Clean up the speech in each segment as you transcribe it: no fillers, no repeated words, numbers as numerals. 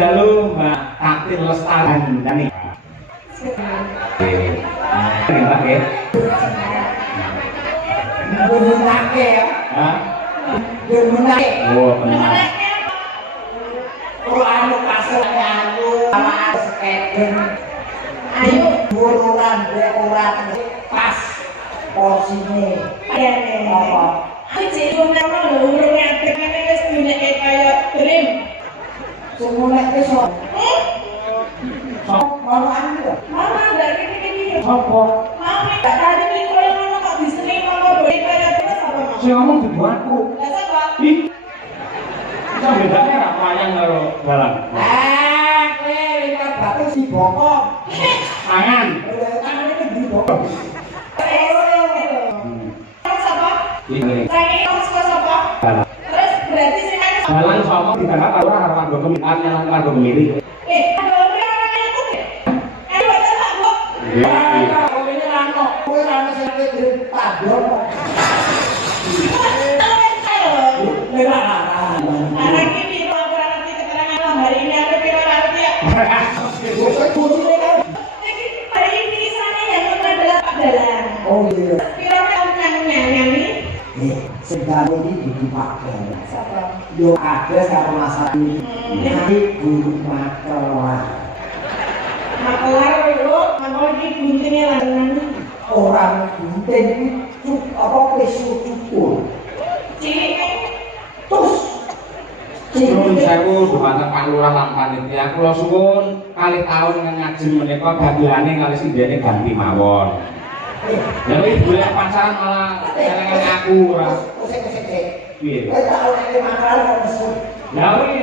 Lalu Mbak Tatin Lestari Dani. Pak ya. Menake ya. Hah? Menake. Oh, benar. Kalau anu kasarnya anu sama skeden. Ayo bururan orang pas porsinya. Iya nih. Apa? Aku jadi orang lho ngadeg ngene wis dineke kaya dream. Semuanya itu mau anu Mama ndak kene-kene. apa? Mama gak tadi iki koyo ngono kok diseni mama boy kaya terus apa Mas? Saya ngomong di aku. Lah sapa? Ih. Kita bedanya ra wayang karo dalan. Kowe lipat batu si bokong. Tangan. Tangan itu di bokong. Sapa? Ini. Saya kamu suka sapa? Dalan. Terus berarti sing aku Dalan sama di tengah karo karo kanggo kemitan yang kanggo ngiri. ada orang yang aku. Ayo betul Pak Bu. Kowe ini rano, kowe rano sing kene tadon. Hari ini aku ngerti keterangan hari ini aku kira ngerti ya. Hari ini sana yang pernah adalah Pak Dalan. Oh iya. Kira kamu nyanyi. Segala ini dipakai. Siapa? Yo ada karo masalah ini. Nanti guru makelar. Makelar lo, makelar ini guntingnya lanang. Orang gunting apa pesu cukur. Cilik kan? Terus Nuwun sewu dumateng Pak Lurah lan panitia kula suwun kalih taun ngajeng menika dagelane kali sindene ganti mawon. Jadi boleh pacaran malah elengan aku ora. Piye? Kowe tak oleh makelar kok mesu. Ya kuwi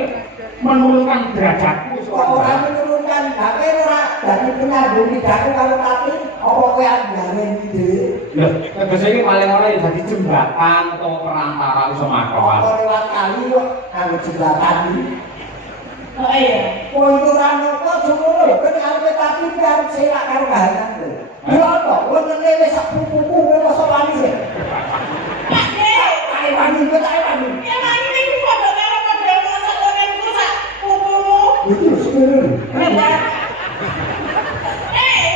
menurunkan derajatku Orang menurunkan HP ora dadi penyambung lidahku kalau tapi apa kowe anggane ide. Lho, tegese iki paling ora ya dadi jembatan utawa perantara iso makoan. Apa lewat kali kok nganggo jembatan iki. Oh iya. Kowe itu ora nopo ngono lho, kan arepe tapi arep selak karo kahanan lho. Yo apa, wonene wis sak pupu kowe mosok wani sih. Ae wani kok ae wani. Ya mari iki padha karo padha masak lenganku sak pupumu. Itu sebenarnya.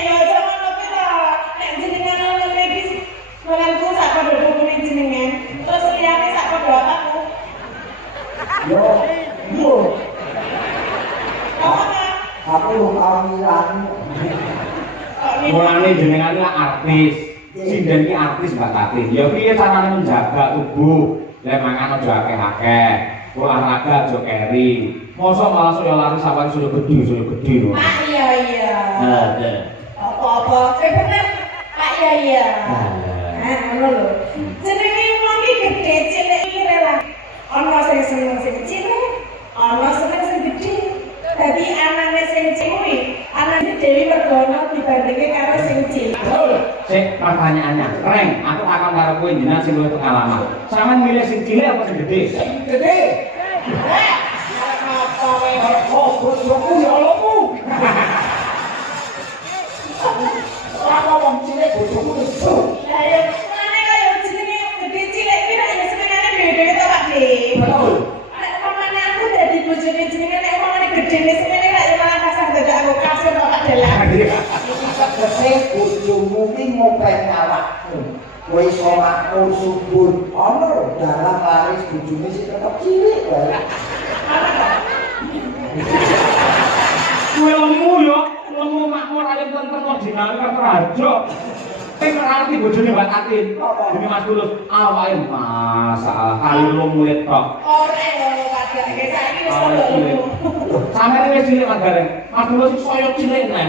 Ya jangan ngopi lah. Nek jenengan lagi lenganku sak padha pupune jenengan. Terus liyane sak padha aku. Yo, yo, Apa? aku tau ngilang. Mulane jenengan iki artis. Sinden iki artis Mbak Tatin. Ya piye carane menjaga tubuh? Lek mangan aja akeh-akeh. Olahraga aja keri. Mosok malah saya lari sampai sudah gede. Ah iya iya. Nah, deh. Apa-apa. Bener. Ah iya iya. Ah ngono lho. Jenenge wong iki gede cilik iki rela. Ana sing seneng sing cilik, ana seneng sing gede. Dadi anane sing cilik, anane Dewi Mergono dibandingke karo sing cilik. Sik pertanyaannya, Reng, aku akan karo kowe jenengan sing luwih pengalaman. Sampeyan milih sing cilik apa sing gede? Gede. Apa wae kok bojoku ya Allahmu. Ora wong cilik bojoku itu. Lah ya ngene kaya jenenge gede cilik iki nek ya senengane dhewe-dhewe to Pak De. Betul. Nek pamane aku dadi bojone jenenge nek pamane gedene senengane nek ya malah kasar dadak aku kasar to Pak Dalan. Iki tegese bojomu ki ngopeni awakmu. Kowe iso makmur subur. Ono lho dalam laris bojone sing tetep cilik wae. Kowe lemu yo, lemu makmur ayo tentrem kok dinawi karo raja. Ngerti bojone Mbak Tatin. Ini Mas Tulus, awake masalah kali lu murid tok. Ora yo padake saiki wis padha. Sampeyan wis cilik Mas Gareng. Mas Tulus saya cilik nek.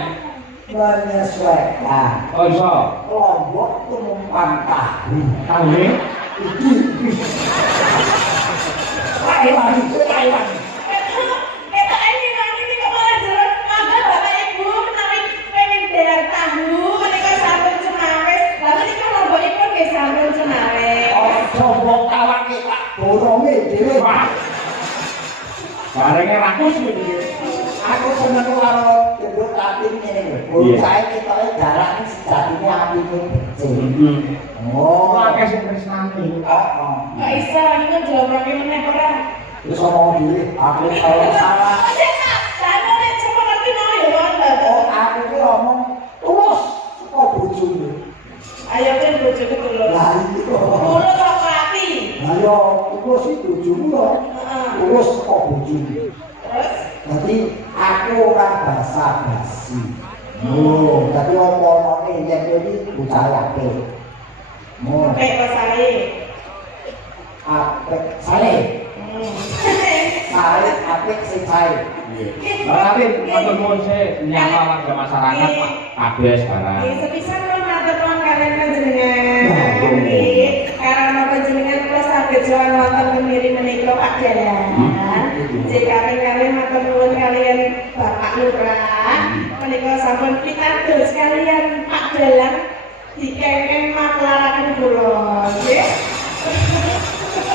Menyesuaikan. Oh iso. Lombok tumpang tahu. Tahu nih? Taiwan. Kita ini nanti kok malah jelek. Mangga Bapak Ibu menawi pengen bayar tahu menika sampun cenawis. Lah menika lombokipun nggih sampun cenawis. Coba kawange tak boronge dhewe. Wah. Garenge rakus iki. Aku seneng karo gendut Tatin ngene lho. Bocah ketoke darane sejatine atine becik. Oh, Akeh sing tresnani. heeh. Kok iso iki kan jawabake meneh ora? Wis ngomong dhewe, aku kalau salah. Saya nek cuma ngerti mau ya wonten. Oh, aku ki ngomong terus kok bojone. Ayo kan bojoku dulu. Lah iki kok. Kulo kok rapi. Lah yo terus iki bojomu lho. Heeh. Terus kok bojone. Terus Jadi aku ora basa-basi. Oh, dadi omongane yen iki bocah apik. Oh, sampai pasare. apik sale. Sale apik sing sae. Mbak Tatin, matur nuwun sih nyapa warga masyarakat Pak Kades barang. Sepisan kula matur nuwun kalian panjenengan. Nggih, karena panjenengan kula saged jawan wonten kemiri menika Pak Dalan. Jika kalian matur nuwun kalian Bapak Lurah, menika sampun pitados kalian Pak Dalan dikengken maklaraken kula. Nggih.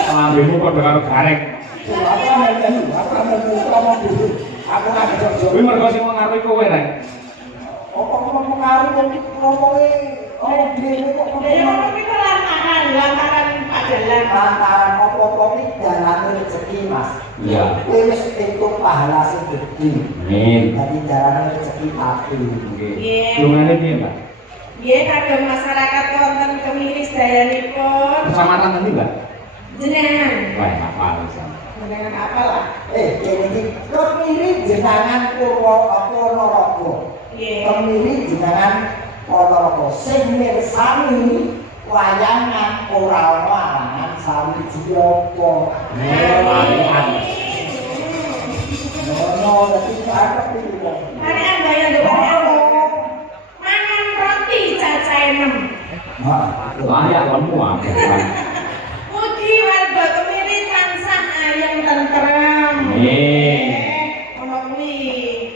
Lambemu padha karo gareng. Apa ngomong dulu. Aku ora kerja. Kuwi mergo sing mengaruhi kowe rek. Apa pengaruh yang ngomongnya orang dhewe kok Ya ngomong kita lantaran Pak Dalan. lantaran apa-apa iki dalane rezeki Mas. Iya. Kowe wis entuk pahala sing gedhe. Amin. Dadi dalane rezeki apik. Nggih. Nggih. Dungane piye, Mbak? Nggih kagem masyarakat wonten Kemiri sedayanipun Kecamatan nanti, Mbak? jenengan. Wah, apa alasan? Jenengan apa lah? Kene iki kemiri jenengan Purwokerto. Nggih. Kemiri jenengan Ponorogo sing mirsani wayangan ora ana alangan sawiji apa. Ono dadi apa iki. Hari anda yang depan mangan roti cacahe 6. Layak kamu apa? Mugi warga Kemiri tansah ayem tentrem. Nggih. Ono kuwi.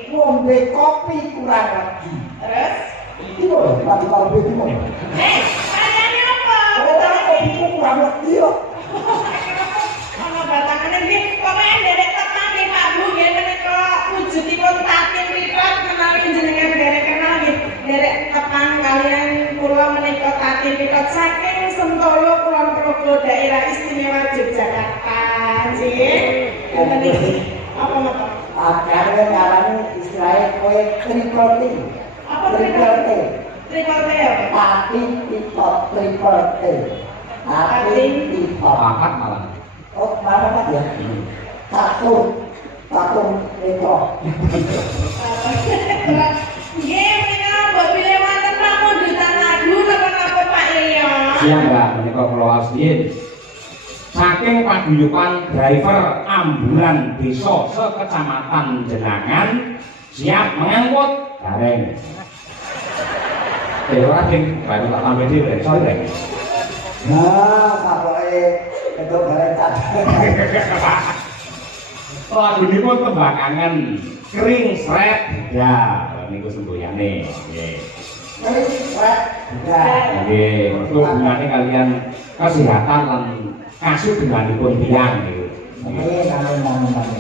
Ngombe kopi kurang lagi. Terus Iki lho, lagi kalbe iki mau. kalian apa? Ora kopi kurang lagi yo. Ono batangane iki pokoke nderek tekan nih Pak Bu nggih menika wujudipun Tatin Pitot menawi jenengan derek kenal nggih. Derek tekan kalian kula menika Tatin Pitot saking Sentolo Kulon Progo Daerah Istimewa Yogyakarta. Nggih. Ngoten iki. Apa ngoten? Akare ngarani istilahnya kowe triple T. Apa Triple T. Triple T apa? Tatin Pitot triple T. Tatin Pitot. Pakat malah. Oh, mana kan ya? Tatung Metro. Nggih, menika mbok pilih wonten pamundutan lagu napa-napa Pak Ilya. Siang, Mbak, menika kula asliin. Saking paguyuban driver ambulan desa sekecamatan Jenangan siap mengangkut gareng. Ora sing baru tak tambahi dhewe, sorry. Nah, sapoke itu bareng cadang. Lagu ini pun tembakangan kering sret ya niku semboyane nggih. Kering sret ya. Nggih, itu hubungannya kalian kesehatan lan kasugenganipun tiyang niku.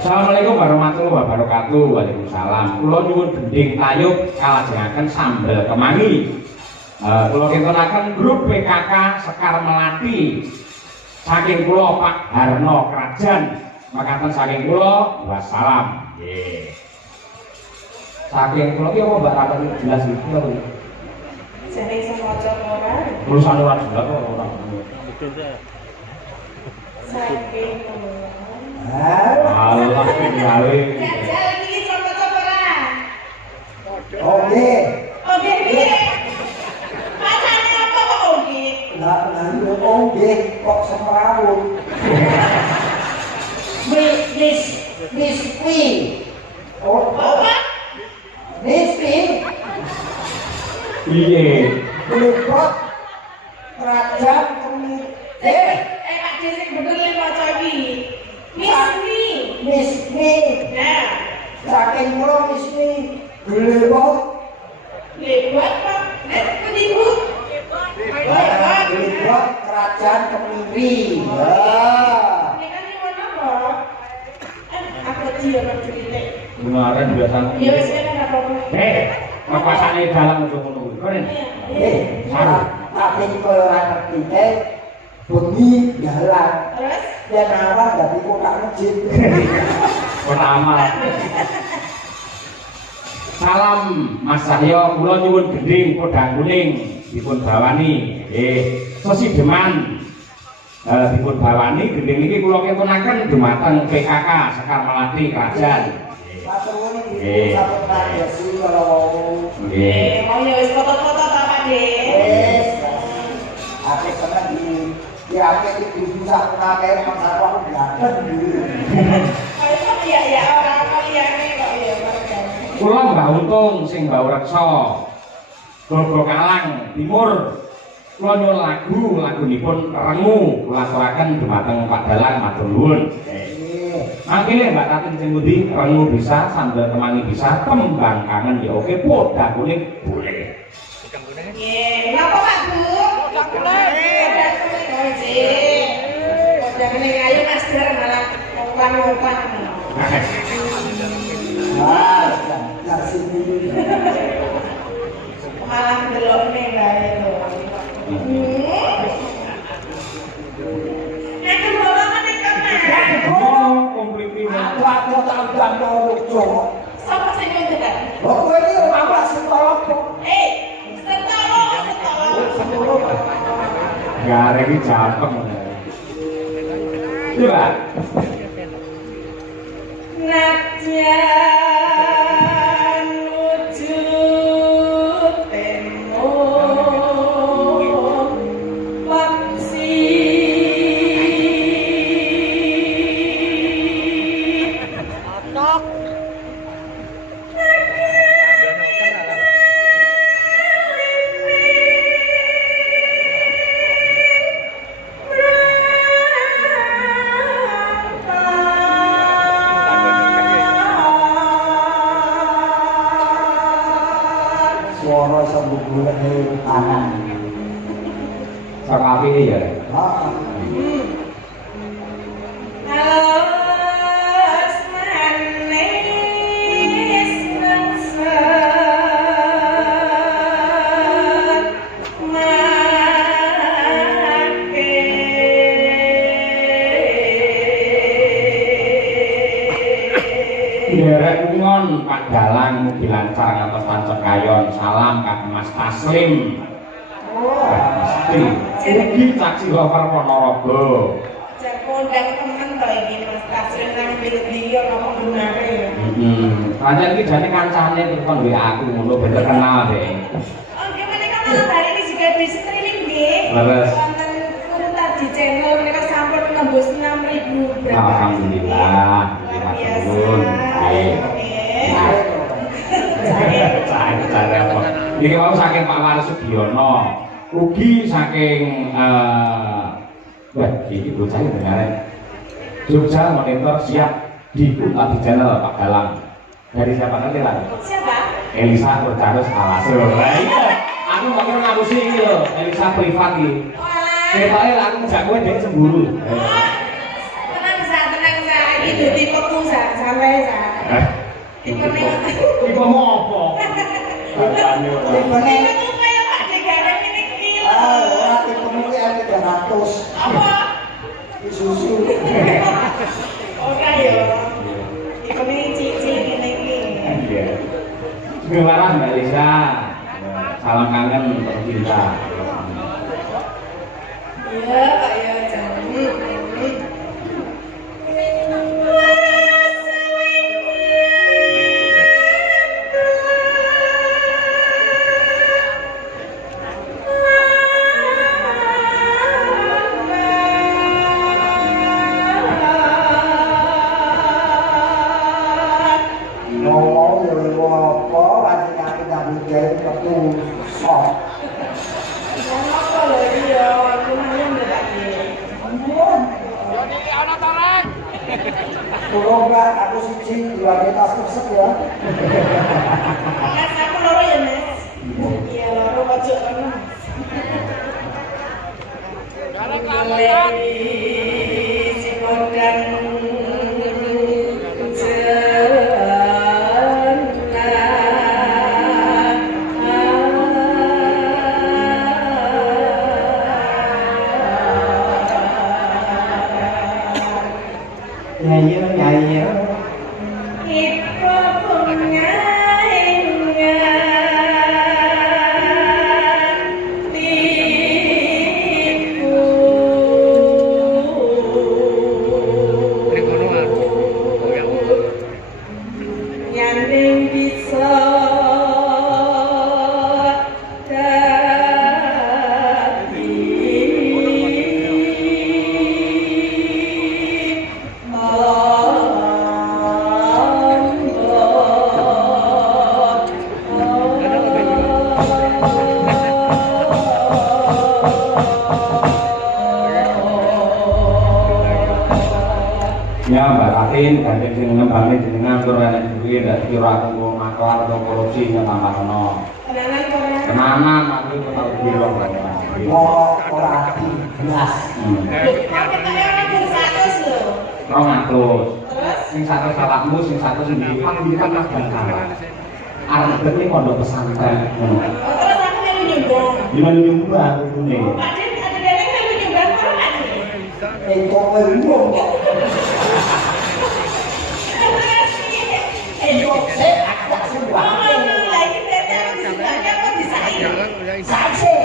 Assalamualaikum warahmatullahi wabarakatuh. Waalaikumsalam. Kula nyuwun gending tayub kalajengaken sambel kemangi. Kula kintunaken grup PKK Sekar Melati. Saking kula Pak Harno Krajan. Makaten saking kula wassalam. Nggih. Saking kula iki apa Mbak Rapat jelas iki apa? Jare semoco ora. Tulisan ora jelas kok ora. Saking Allah tinggali. jajal iki semoco ora. Oke. Oke piye? Pacane apa Lah yo nggih kok semrawut. Miss P. Oh, Apa? Miss P. Piye? Blepot kerajaan kemiri. Pak Dek sing bener le maca iki. Miss P. Nah, Saking kula Miss P. Blepot. lebat Pak. Penipu. Blepot kerajaan kemiri. Ya. Ini kan yang mana kok? Aku dia bercerita. Kemarin biasa. Iya wis kan apa-apa. Mapasane dalam ojo ngono kuwi. Keren. Tapi kalau orang ngerti bengi jalan. Terus? Ya nawar dari kota masjid. Pertama. Salam Mas Cahyo, kula nyuwun gending podang kuning dipun bawani. Sesideman. Dipun bawani gending iki kula ketunaken dumateng PKK Sekar Melati Krajan. Matur nuwun sampun tandasi kalau Nggih. Mau ya wis foto-foto ta Pak Dek. wis aku seneng di aku iki bisa pakai masak aku gaten dulu. Kok ya orang liyane kok ya mereka. Kula Mbah Untung sing Mbah Reksa. Gogo Kalang Timur. Kula nyuwun lagunipun Rengu kula aturaken dumateng Pak Dalang matur nuwun. Mangkile Mbak Tatin sing pundi Rengu bisa, Sambal Kemangi bisa, Kembang Kangen ya oke, podang kuning boleh. Nggih, napa Pak Bu? Podang kuning. Podang kuning oje. Podang kuning ayo Mas Der malah ngomong-ngomong. Dar sini. Malah delokne bae lho. Nek bola meneh kamar. Aku tak undang lucu. Sapa sing ngendekan? Kok kowe iki ora setolok. Setolo. Gareng iki jateng. Coba. Nadyan wujud temu waksi atok Suara sambung golek tangan. Sak apike ya. Alas manis nangsan make Derek ngon Pak Dalang mugi lancar ngantos tancep kayon. Salam Kak Mas Taslim. Ugi caci lover Ponorogo. jar kondang temen to iki Mas Taslim nang video ngomong gunane ya. Pancen iki jane kancane telepon WA aku ngono ben kenal deh. Oh, gimana kan malam hari ini juga di streaming nggih. Leres. Wonten Kunta di channel mereka sampun nembus 6.000 berapa. Alhamdulillah. Luar biasa. Matur. Cari apa? Ini mau saking Pak Waris Sugiono, ugi saking wah ini bocah ini benar. Jogja monitor siap di Kunta di channel Pak Dalang. Dari siapa nanti lah? Siapa? Elisa Bercarus Alasur. Lah iya, aku makin ngapusi ini loh, Elisa privat ini. Ketoknya aku ngejak gue dia cemburu. Tenang sa. Itu tipe sa sampai sa. Tipe Tipe mau apa? Tipene Tipe kayak Pak Degareng ini kilo. ora tipene ki 300. Apa? Susu. Ora ya. Tipe ini cici ini iki. Iya. Gimana Mbak Lisa? Salam kangen tercinta. Iya, Pak ya jangan. Tolong Mbak, aku siji dua tas resep ya. Mas aku loro ya Mas. Iya loro pojok kono. Si kodang Nyanyi. Ibu pengaingan tipu yang bisa Ya Mbak Tatin, ganti jenengan banget jenengan tur enek duit dak kira aku mau maklar atau korupsi tambah ono. Tenanan kono. Tenanan aku tau bilang Mau ora belas. Terus? Sing satu salahmu, sing satu sendiri kan mas bangsa. Arep iki pondok pesantren ngono. Terus aku yang nyumbang. Gimana nyumbang kudune? Pak Din ada dereng yang nyumbang apa Pak Din? Itu belum. Agak sumpah. Lagi dereng nyumbangnya kok disain. Saksi.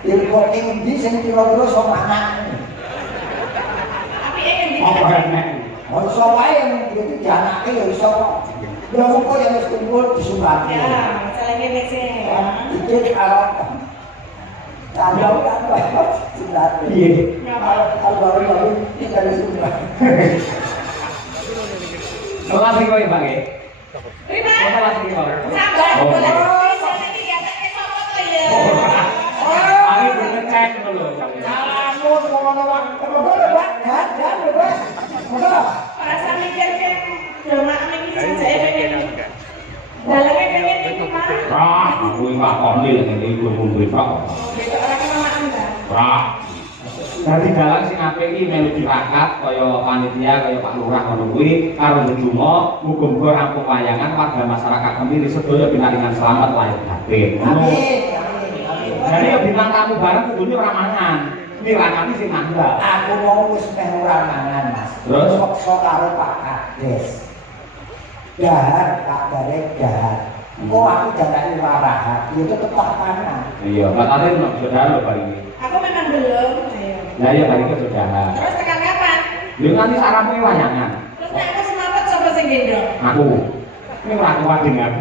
Ilmu tinggi sing kira-kira sok anak. Tapi yang Apa enek? Masa wae yang itu dianake ya iso. Ya kok yang wis kumpul disumbang. ya, masalahnya next ya. Dikit kalau kalau kan sudah. Piye? Kalau tidak disumbang. Kelas iki kowe Pak nggih. Terima. Kelas iki kok. Sabar, Oh. boleh. Bisa nanti diantarnya sama tuh ya. Aku belum ngecek dulu. Salamun ngomong-ngomong. Perasaan mikir kan drama ini saya pengen dalamnya pengen ini mah. Aku iki ngakoni lek ngene iku kumpul Pak. Beda orang mama anda. Dadi dalan sing apik iki melu tirakat kaya panitia kaya Pak Lurah ngono kuwi karo ndedonga muga-muga rampung wayangan warga masyarakat kami sedaya pinaringan selamat lahir batin. Ngono. Jadi ya bintang tamu bareng kudune ora mangan. Mirakati sing nanggal. Aku mau wis meh ora mangan, Mas. Terus? Sok karo Pak Kades. Dahar, Pak Darek dahar. Kok aku jangan warahat, itu tetap panah. Iya, Mbak Tatin belum saudara lho Pak ini. Aku memang belum. Ayo. Lah ya balik ke saudara. Terus tekan kapan? Yo nanti sarapmu wayangan. Terus nek aku semangat coba sing gendong. Aku. Ini ora kuat aku.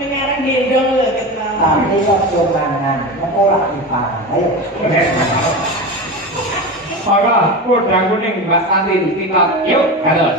Ini orang gendong loh ketemu. Tapi ojo mangan, mengko ora dipangan. Ayo. Ora, kuda kuning Mbak Tatin kita yuk terus.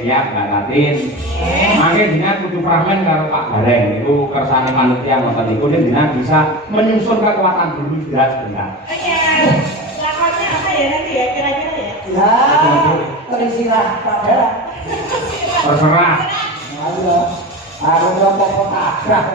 Siap Mbak Tatin. Mangke jenengan kudu pramen karo Pak Bareng itu kersane panitia ngoten niku jenengan bisa menyusun kekuatan dulu jelas benar. Oke, lakonnya apa ya nanti ya kira-kira ya? Ya, terisilah pada. Terserah. Ayo, aku udah pokok tabrak.